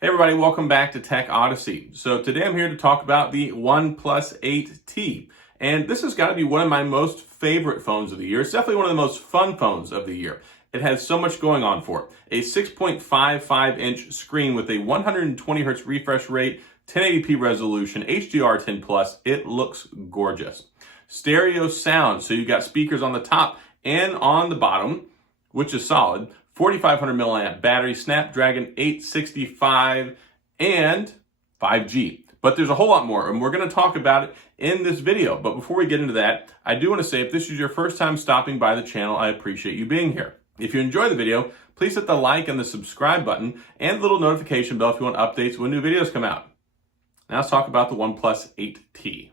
Hey everybody, welcome back to Tech Odyssey. So today I'm here to talk about the OnePlus 8T. And this has got to be one of my most favorite phones of the year. It's definitely one of the most fun phones of the year. It has so much going on for it. A 6.55-inch screen with a 120 hertz refresh rate, 1080p resolution, HDR10 plus. It looks gorgeous. Stereo sound, so you've got speakers on the top and on the bottom, which is solid. 4,500 milliamp battery, Snapdragon 865, and 5G. But there's a whole lot more, and we're going to talk about it in this video. But before we get into that, I do want to say if this is your first time stopping by the channel, I appreciate you being here. If you enjoy the video, please hit the like and the subscribe button and the little notification bell if you want updates when new videos come out. Now let's talk about the OnePlus 8T.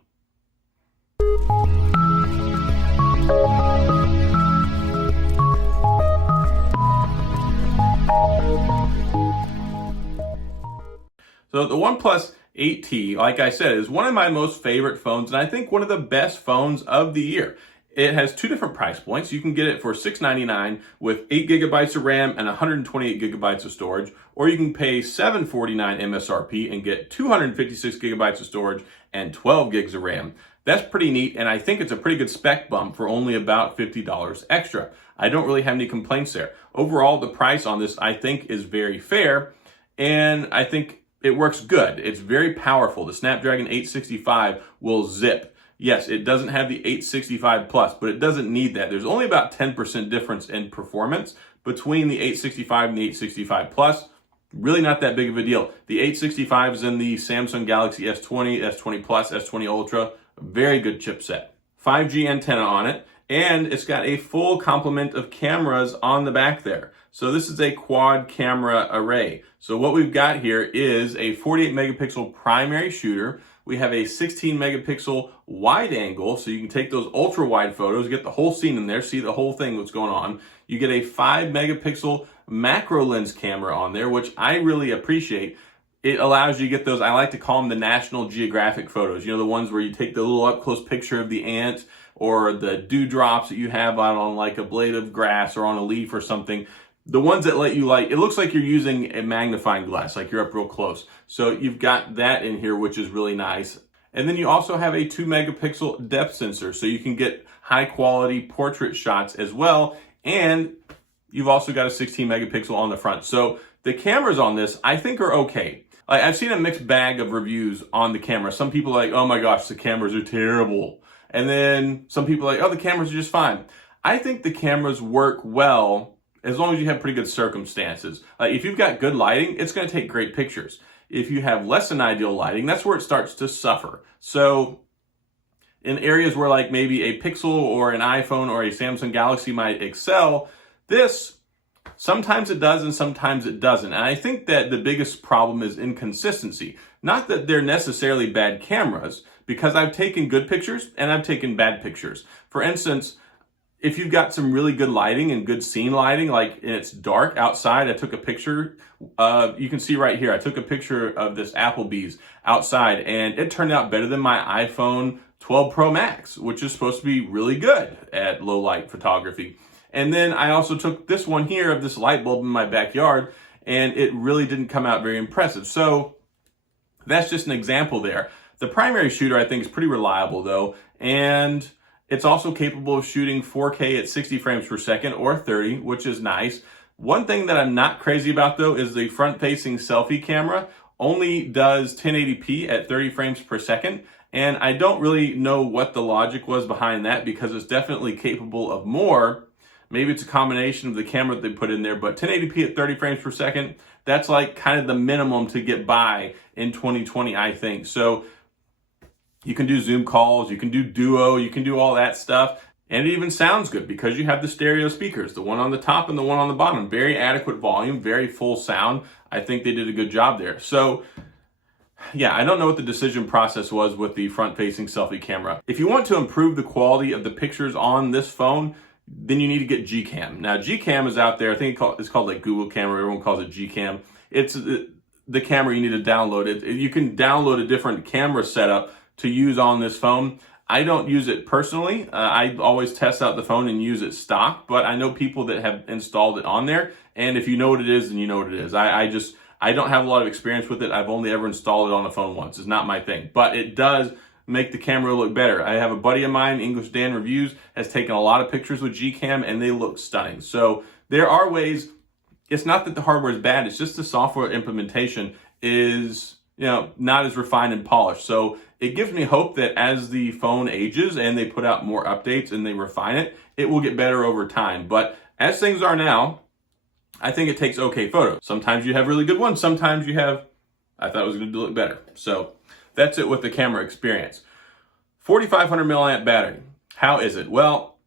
So the OnePlus 8T, like I said, is one of my most favorite phones, and I think one of the best phones of the year. It has two different price points. You can get it for $699 with 8 gigabytes of RAM and 128 gigabytes of storage, or you can pay $749 MSRP and get 256 gigabytes of storage and 12 gigs of RAM. That's pretty neat, and I think it's a pretty good spec bump for only about $50 extra. I don't really have any complaints there. Overall, the price on this, I think, is very fair, and I think it works good. It's very powerful. The Snapdragon 865 will zip. Yes, it doesn't have the 865 Plus, but it doesn't need that. There's only about 10% difference in performance between the 865 and the 865 Plus. Really not that big of a deal. The 865 is in the Samsung Galaxy S20, S20 Plus, S20 Ultra. Very good chipset. 5G antenna on it, and it's got a full complement of cameras on the back there. So this is a quad camera array. So what we've got here is a 48 megapixel primary shooter. We have a 16 megapixel wide angle, so you can take those ultra wide photos, get the whole scene in there, see the whole thing, what's going on. You get a 5 megapixel macro lens camera on there, which I really appreciate. It allows you to get those, I like to call them the National Geographic photos. You know, the ones where you take the little up close picture of the ant or the dewdrops that you have out on like a blade of grass or on a leaf or something. The ones that let you it looks like you're using a magnifying glass, like you're up real close. So you've got that in here, which is really nice. And then you also have a 2 megapixel depth sensor, so you can get high quality portrait shots as well. And you've also got a 16 megapixel on the front. So the cameras on this, I think, are okay. I've seen a mixed bag of reviews on the camera. Some people are like, oh my gosh, the cameras are terrible. And then some people are like, oh, the cameras are just fine. I think the cameras work well as long as you have pretty good circumstances. If you've got good lighting, it's going to take great pictures. If you have less than ideal lighting, that's where it starts to suffer. So in areas where like maybe a Pixel or an iPhone or a Samsung Galaxy might excel, this sometimes it does and sometimes it doesn't. And I think that the biggest problem is inconsistency. Not that they're necessarily bad cameras, because I've taken good pictures and I've taken bad pictures. For instance, if you've got some really good lighting and good scene lighting, like and it's dark outside, I took a picture, you can see right here, I took a picture of this Applebee's outside, and it turned out better than my iPhone 12 Pro Max, which is supposed to be really good at low light photography. And then I also took this one here of this light bulb in my backyard, and it really didn't come out very impressive. So that's just an example there. The primary shooter, I think, is pretty reliable though, and it's also capable of shooting 4K at 60 frames per second or 30, which is nice. One thing that I'm not crazy about though is the front-facing selfie camera only does 1080p at 30 frames per second. And I don't really know what the logic was behind that, because it's definitely capable of more. Maybe it's a combination of the camera that they put in there, but 1080p at 30 frames per second, that's like kind of the minimum to get by in 2020, I think. So you can do Zoom calls, you can do Duo, you can do all that stuff. And it even sounds good because you have the stereo speakers, the one on the top and the one on the bottom. Very adequate volume, very full sound. I think they did a good job there. So yeah, I don't know what the decision process was with the front-facing selfie camera. If you want to improve the quality of the pictures on this phone, then you need to get Gcam. Now, Gcam is out there. I think it's called like Google Camera. Everyone calls it Gcam. It's the camera you need to download it. You can download a different camera setup to use on this phone. I don't use it personally. I always test out the phone and use it stock, but I know people that have installed it on there. And if you know what it is, then you know what it is. I I don't have a lot of experience with it. I've only ever installed it on a phone once. It's not my thing, but it does make the camera look better. I have a buddy of mine, English Dan Reviews, has taken a lot of pictures with Gcam and they look stunning. So there are ways. It's not that the hardware is bad, it's just the software implementation is, not as refined and polished. So it gives me hope that as the phone ages and they put out more updates and they refine it, it will get better over time. But as things are now, I think it takes okay photos. Sometimes you have really good ones, sometimes you have, I thought it was going to look better. So that's it with the camera experience. 4,500 milliamp battery. How is it? Well,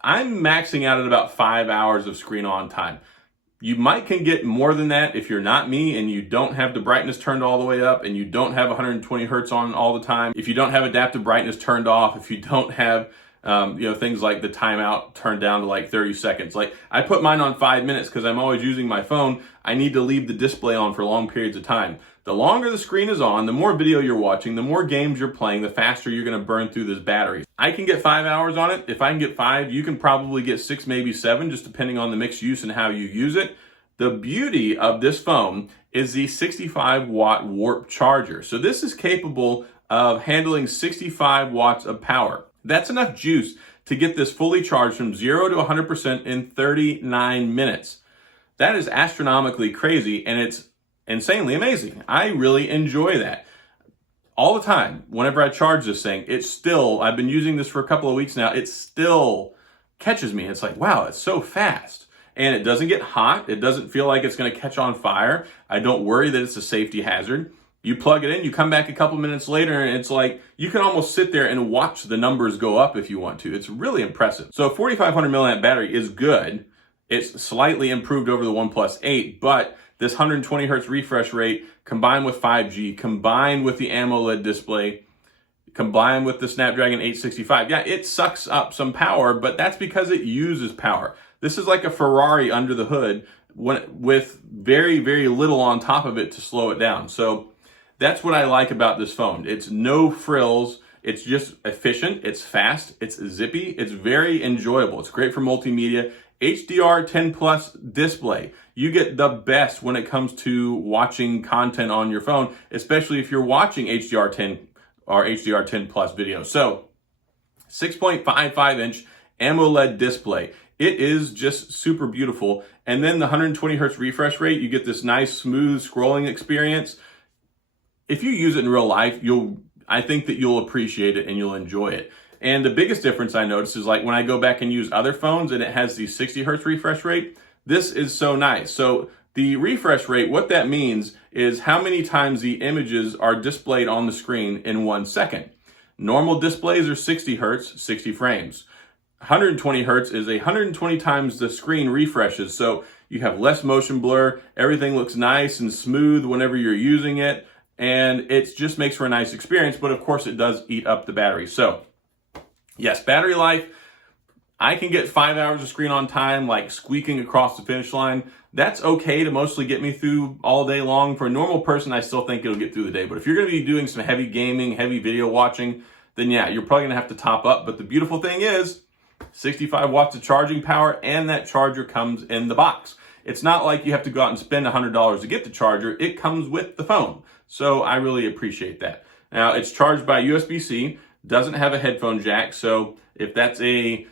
I'm maxing out at about 5 hours of screen on time. You can get more than that if you're not me and you don't have the brightness turned all the way up and you don't have 120 hertz on all the time. If you don't have adaptive brightness turned off, if you don't have things like the timeout turned down to like 30 seconds. Like I put mine on 5 minutes because I'm always using my phone. I need to leave the display on for long periods of time. The longer the screen is on, the more video you're watching, the more games you're playing, the faster you're going to burn through this battery. I can get 5 hours on it. If I can get 5, you can probably get 6, maybe 7, just depending on the mixed use and how you use it. The beauty of this phone is the 65 watt warp charger. So this is capable of handling 65 watts of power. That's enough juice to get this fully charged from 0 to 100% in 39 minutes. That is astronomically crazy and it's insanely amazing. I really enjoy that. All the time, whenever I charge this thing, I've been using this for a couple of weeks now, it still catches me. It's like, wow, it's so fast. And it doesn't get hot. It doesn't feel like it's going to catch on fire. I don't worry that it's a safety hazard. You plug it in, you come back a couple minutes later, and it's like you can almost sit there and watch the numbers go up if you want to. It's really impressive. So 4,500 milliamp battery is good. It's slightly improved over the OnePlus 8, but this 120 hertz refresh rate combined with 5G, combined with the AMOLED display, combined with the Snapdragon 865, yeah, it sucks up some power, but that's because it uses power. This is like a Ferrari under the hood with very, very little on top of it to slow it down. So that's what I like about this phone. It's no frills. It's just efficient. It's fast. It's zippy. It's very enjoyable. It's great for multimedia. HDR10 plus display. You get the best when it comes to watching content on your phone, especially if you're watching HDR10 or HDR10 plus video. So 6.55 inch AMOLED display. It is just super beautiful. And then the 120 hertz refresh rate, you get this nice smooth scrolling experience. If you use it in real life, I think that you'll appreciate it and you'll enjoy it. And the biggest difference I noticed is like when I go back and use other phones and it has the 60 hertz refresh rate, this is so nice. So the refresh rate, what that means is how many times the images are displayed on the screen in 1 second. Normal displays are 60 hertz, 60 frames. 120 hertz is 120 times the screen refreshes. So you have less motion blur. Everything looks nice and smooth whenever you're using it. And it just makes for a nice experience. But of course it does eat up the battery. So yes, battery life, I can get 5 hours of screen on time, like squeaking across the finish line. That's okay to mostly get me through all day long. For a normal person, I still think it'll get through the day. But if you're going to be doing some heavy gaming, heavy video watching, then yeah, you're probably going to have to top up. But the beautiful thing is 65 watts of charging power, and that charger comes in the box. It's not like you have to go out and spend $100 to get the charger. It comes with the phone. So I really appreciate that. Now, it's charged by USB-C, doesn't have a headphone jack. So if that's a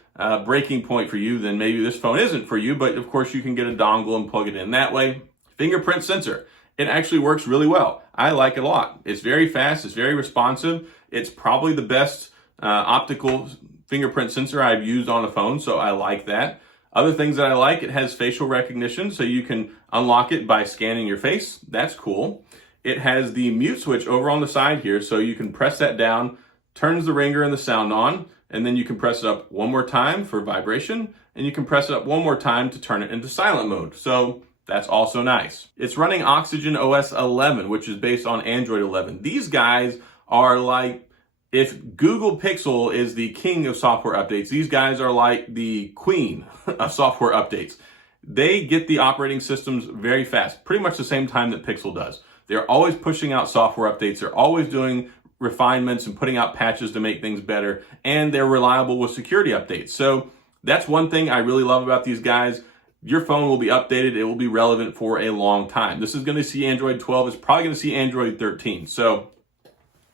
breaking point for you, then maybe this phone isn't for you. But of course, you can get a dongle and plug it in that way. Fingerprint sensor. It actually works really well. I like it a lot. It's very fast. It's very responsive. It's probably the best optical fingerprint sensor I've used on a phone, so I like that. Other things that I like, it has facial recognition, so you can unlock it by scanning your face. That's cool. It has the mute switch over on the side here, so you can press that down, turns the ringer and the sound on, and then you can press it up one more time for vibration, and you can press it up one more time to turn it into silent mode. So that's also nice. It's running Oxygen OS 11, which is based on Android 11. These guys are like, if Google Pixel is the king of software updates, these guys are like the queen of software updates. They get the operating systems very fast, pretty much the same time that Pixel does. They're always pushing out software updates. They're always doing refinements and putting out patches to make things better, and they're reliable with security updates. So that's one thing I really love about these guys. your phone will be updated. It will be relevant for a long time. This is going to see Android 12. It's probably going to see Android 13. So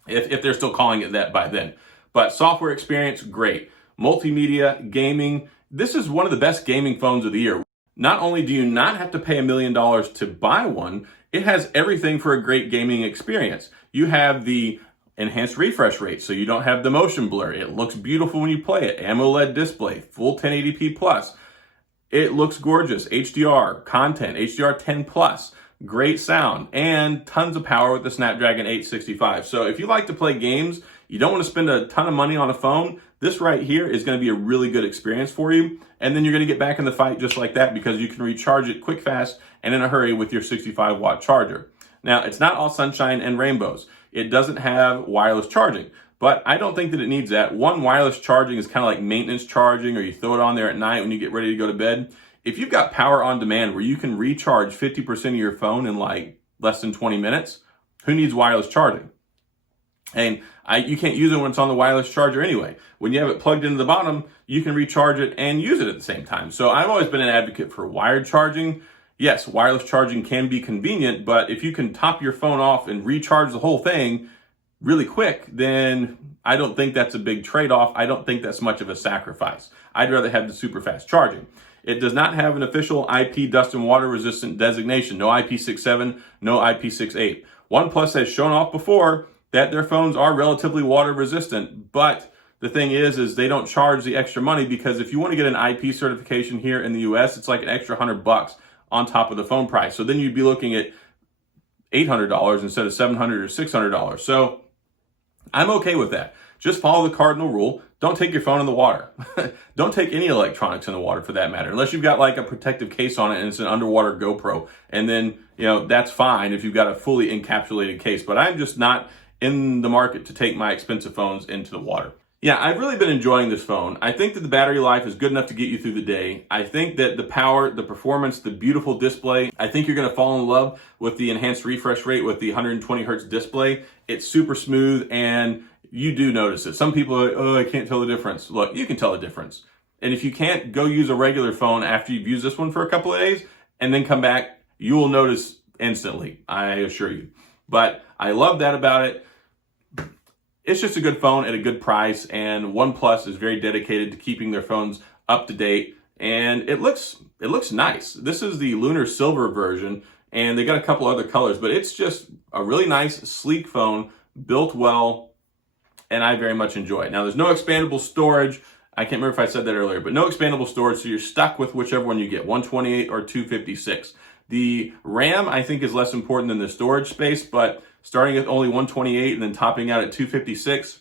if they're still calling it that by then. But software experience, great. Multimedia, gaming, this is one of the best gaming phones of the year. Not only do you not have to pay $1 million to buy one, it has everything for a great gaming experience. You have the enhanced refresh rate, so you don't have the motion blur. It looks beautiful when you play it. AMOLED display, full 1080p plus. It looks gorgeous. HDR content, HDR10 plus. Great sound, and tons of power with the Snapdragon 865. So if you like to play games, you don't want to spend a ton of money on a phone, this right here is going to be a really good experience for you. And then you're going to get back in the fight just like that because you can recharge it quick, fast, and in a hurry with your 65-watt charger. Now, it's not all sunshine and rainbows. It doesn't have wireless charging, but I don't think that it needs that. One, wireless charging is kind of like maintenance charging, or you throw it on there at night when you get ready to go to bed. If you've got power on demand where you can recharge 50% of your phone in like less than 20 minutes, who needs wireless charging? And you can't use it when it's on the wireless charger anyway. When you have it plugged into the bottom, you can recharge it and use it at the same time. So I've always been an advocate for wired charging. Yes, wireless charging can be convenient, but if you can top your phone off and recharge the whole thing really quick, then I don't think that's a big trade-off. I don't think that's much of a sacrifice. I'd rather have the super fast charging. It does not have an official IP dust and water resistant designation. No IP67, no IP68. OnePlus has shown off before that their phones are relatively water resistant, but the thing is they don't charge the extra money, because if you want to get an IP certification here in the US, it's like an extra $100 on top of the phone price. So then you'd be looking at $800 instead of $700 or $600. So I'm okay with that. Just follow the cardinal rule. Don't take your phone in the water. Don't take any electronics in the water for that matter, unless you've got like a protective case on it and it's an underwater GoPro. And then, that's fine if you've got a fully encapsulated case. But I'm just not in the market to take my expensive phones into the water. Yeah, I've really been enjoying this phone. I think that the battery life is good enough to get you through the day. I think that the power, the performance, the beautiful display, I think you're going to fall in love with the enhanced refresh rate with the 120 hertz display. It's super smooth, and you do notice it. Some people are like, oh, I can't tell the difference. Look, you can tell the difference. And if you can't, go use a regular phone after you've used this one for a couple of days and then come back, you will notice instantly, I assure you. But I love that about it. It's just a good phone at a good price, and OnePlus is very dedicated to keeping their phones up to date, and it looks nice. This is the Lunar Silver version, and they got a couple other colors, but it's just a really nice, sleek phone, built well, and I very much enjoy it. Now, there's no expandable storage. I can't remember if I said that earlier, but no expandable storage, so you're stuck with whichever one you get, 128 or 256. The RAM, I think, is less important than the storage space, but starting at only 128 and then topping out at 256,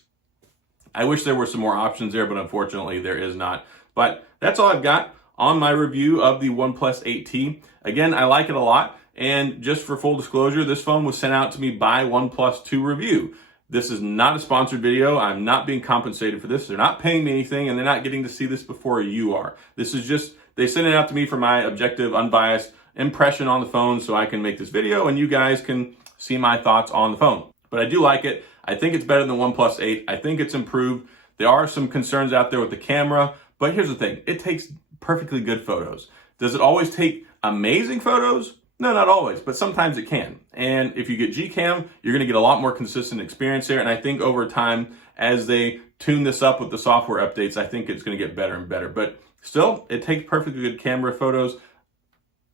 I wish there were some more options there, but unfortunately there is not. But that's all I've got on my review of the OnePlus 8T. Again, I like it a lot, and just for full disclosure, this phone was sent out to me by OnePlus to review. This is not a sponsored video. I'm not being compensated for this. They're not paying me anything, and they're not getting to see this before you are. This is just, they sent it out to me for my objective, unbiased impression on the phone so I can make this video and you guys can see my thoughts on the phone. But I do like it. I think it's better than the OnePlus 8. I think it's improved. There are some concerns out there with the camera, but here's the thing. It takes perfectly good photos. Does it always take amazing photos? No, not always, but sometimes it can. And if you get Gcam, you're going to get a lot more consistent experience there. And I think over time, as they tune this up with the software updates, I think it's going to get better and better. But still, it takes perfectly good camera photos.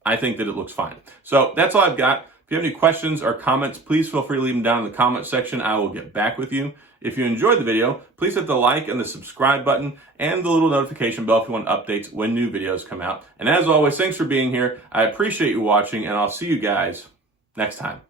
I think that it looks fine. So that's all I've got. If you have any questions or comments, please feel free to leave them down in the comment section. I will get back with you. If you enjoyed the video, please hit the like and the subscribe button and the little notification bell if you want updates when new videos come out. And as always, thanks for being here. I appreciate you watching, and I'll see you guys next time.